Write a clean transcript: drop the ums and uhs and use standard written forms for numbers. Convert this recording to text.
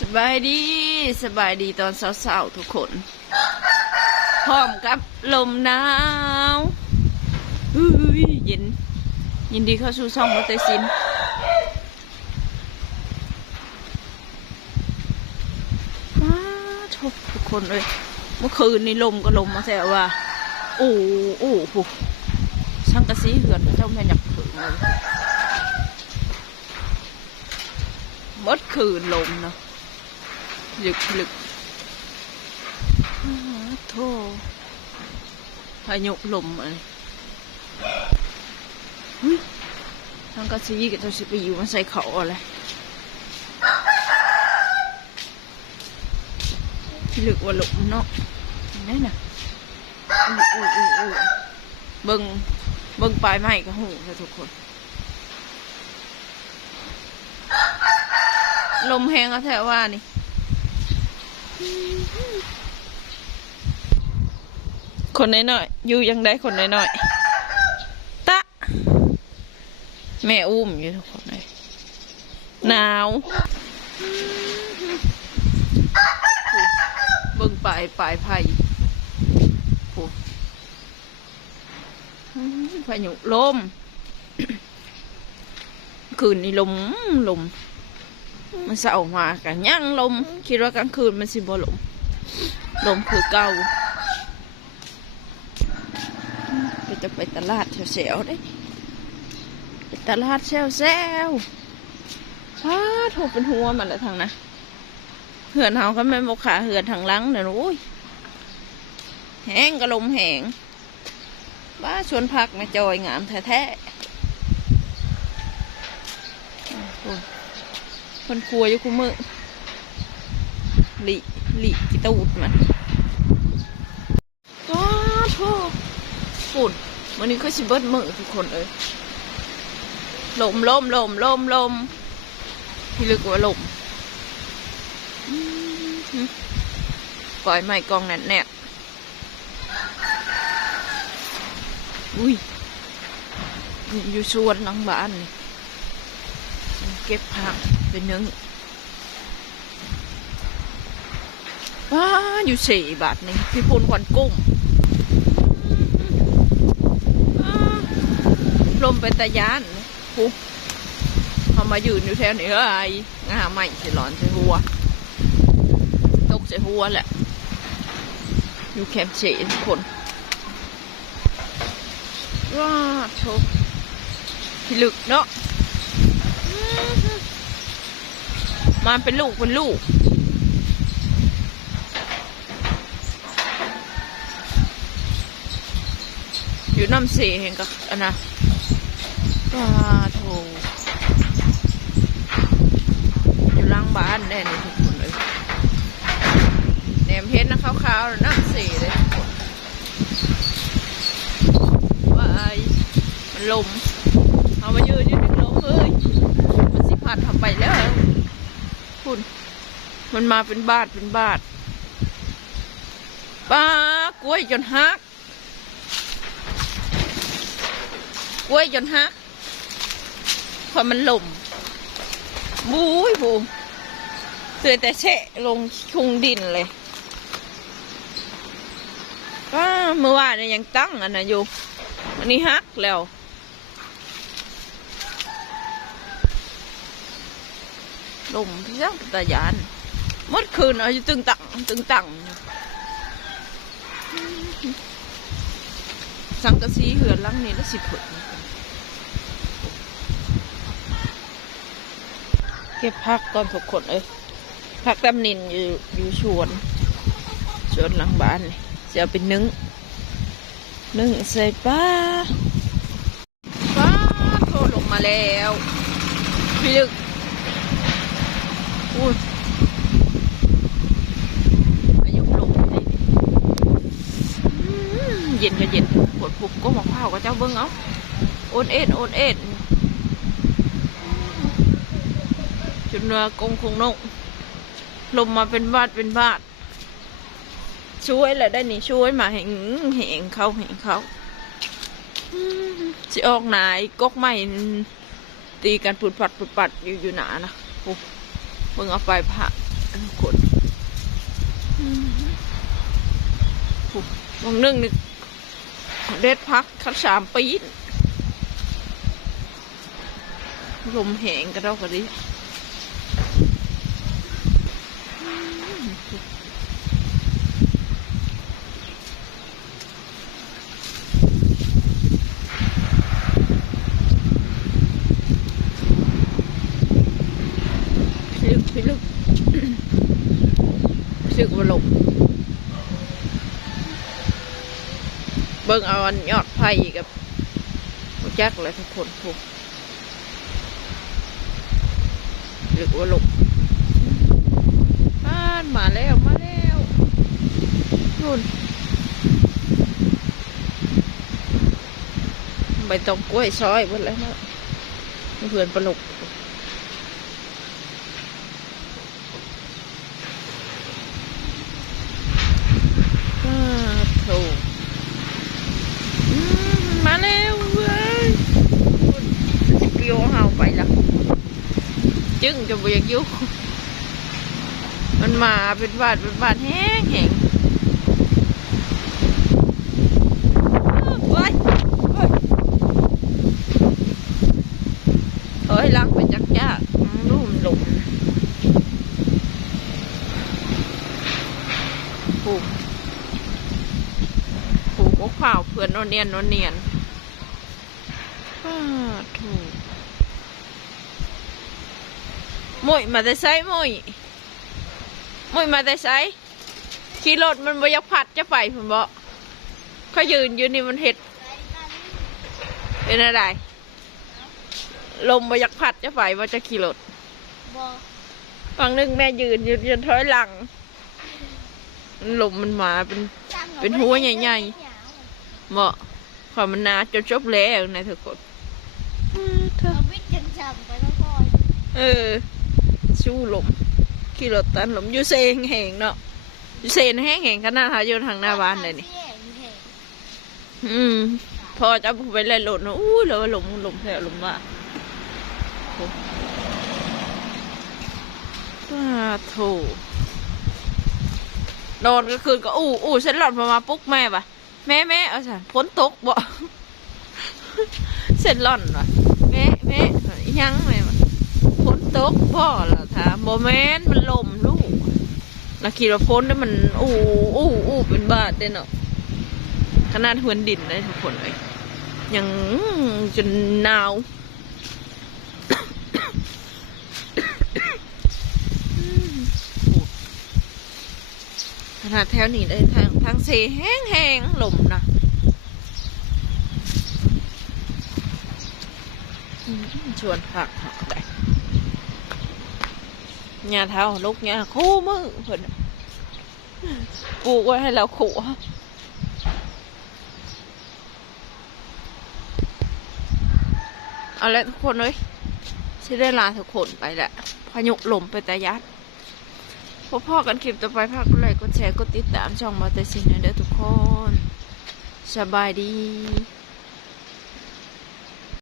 สบายดีสบายดีตอนเช้าๆทุกคนพร้อมกับลมหนาวเย็นยินดีเข้าสู่ช่องมอเตอร์ซินมาทุกคนเลยเมื่อคืนนี้ลมก็ลมมาแซวว่าโอ้ช่างกระสีเหือนเจ้าแม่หยักถึงเลยเมื่อคืนลมเนาะลึกโธ่พายุลมอะไรทางกระซีกับเจ้าสิไปอยู่มาใส่เขาอะไรลึกว่าลมเนาะนี่น่ะเบิ่งปลายไม้ก็หูเลยทุกคนลมแห้งก็แถวว่านี่คนน้อยๆอยู่ยังได้คนน้อยๆตะแม่อุ้มอยู่ทุกคนเลยหนาวเบิ่งปลายไผ่พายุลมคืนนี้ลมมันเศร้ามากันย่างลมคิดว่ากลางคืนมันสิบ่ลมคือเก่าจะไปตลาดแซวๆได้ไปตลาดแซวถูกเป็นหัวมันละทางนะเหือนเฮาก็ไม่บอกขาเหือนทางหลังเนี่ยโอ้ยแห้งก็ลมแห้งบ้าชวนพักมาจอยงามแท้คนครัวอยู่คู่มือหลีกิตูดมันว้าทุกฝุ่นวันนี้ก็ชิเบิดมือทุกคนเลยลมที่ลึกว่าลมปล่อยไม้กองแน่อุ้ยอยู่ชวนหลังบ้านเก็บผักเป็นนึ่งว้าอยู่4 บาทนี่พี่พลควันกุ้งลมเป็นตะยานปุ๊บเขามายืนอยู่แถวนี้ไอ้งาใหม่ใส่หลอนใส่หัวตกใส่หัวแหละอยู่แคมป์ทุกคนว้าโชว์พิลึกเนาะมาเป็นลูกอยู่น้ำเสียเห็นกับอันนะว้าโถอยู่ล่างบ้านแน่นี่ทุกคนเลยแหนมเห็นนะขาวๆน้ำเสียเลยว้ายมันลมเอามายืนอยู่ในลมเฮ้ยมันสิพัดทำไปแล้วคุณมันมาเป็นบาทป้ากล้วยจนฮักพอมันหล่มบู๊ยบูเตือนแต่แฉะลงชุงดินเลยป้าเมื่อวานเนี่ยยังตั้งอันน่ะอยู่อันนี้ฮักแล้วหล่มพี่เจ้าตายานเมื่อคืนเอาอยู่ตึงตังสังกะสีเหือนลังนี้แล้ว10 ผลเก็บผักก่อนทุกคนผักตำนินอยู่ชวนหลังบ้านเลยจะเอาเป็นนึ่งใส่ป้าโทรลงมาแล้วพี่ลึกอุ้ยอายุลงเย็นก็เย็นปวดปุบก็หมอกเผากับเจ้าเบิ้งเอาโอนเอ็นจนว่ากงคงนกลมมาเป็นบาทช่วยแหละได้นี่ช่วยมาเห็นเขาจะออกไหนกกไม่ตีกันปุดปัดอยู่หนานะโอ้เบิ่งเอาไปผัก ทุกคนบางนึ่งนี่เด็ดพักคัด3 ปีลมแห้งกระดอกกระดิพี่ลึกสึกว่าลมเบิ่งเอาอันยอดไผ่กับแจ็คเลยทุกคนพูหรือว่าลมบ้านมาแล้วนู่นใบตองกล้วยซอยหมดแล้วเนาะเพื่อนปลกมาแล้วเว้ยจะเกี่ยวเอาไปละจึงจะไปยังยุมันมาเป็นบาดแห้งโอ้ยล้างไปจักยากรูมหลุมผูกมกเผาเพื่อนนอนเนียนถูกมวยมาแต่ไซมวยมาแต่ไซขี่รถมันบยักผัดจะไปผมบอกเขายืนนี่มันเห็ดเป็นอะไรลมบยักผัดจะไปว่าจะขี่รถฝั่งนึงแม่ยืนถอยหลังลมมันมาเป็นหัวใหญ่ๆเหมาะความมันนาจนจบแล้วนะเธอกดชูลมขี่รถตันลมยูเซงแห้งเนาะยูเซนแห้งขนาดหาโยนทางหน้าบ้านเลยนี่พอจะไปเล่นรถนะอู้เลยว่าลมแถวลมว่าโถนอนก็คืนก็อู้เส้นหลอดมาปุ๊กแม่ปะแม่เอาสิฝนตกบ่เส้นหลอดวะแม่ยังแม่ฝนตกบ่เหรอท่าโมเมนต์มันลมลูกนักขี่รถพ้นนี่มันอู้เป็นบาดได้เนาะขนาดหัวดินเลยทุกคนเลยยังจนหนาวขนาดแถวนี้เลยทางเซแห้งลมนะชวนผักได้หญ้าเท้าลูกหญ้าคู่มือเพิ่นปลูกไว้ให้เราขู่เอาละทุกคนเลยที่ได้ลาทุกคนไปแหละพายุลมไปแต่ยัดพ่อกันคลิปต่อไปพักก็ไลค์กดแชร์กดติดตามช่องมาแต่สิ่งนั้นเด้อทุกคนสบายดี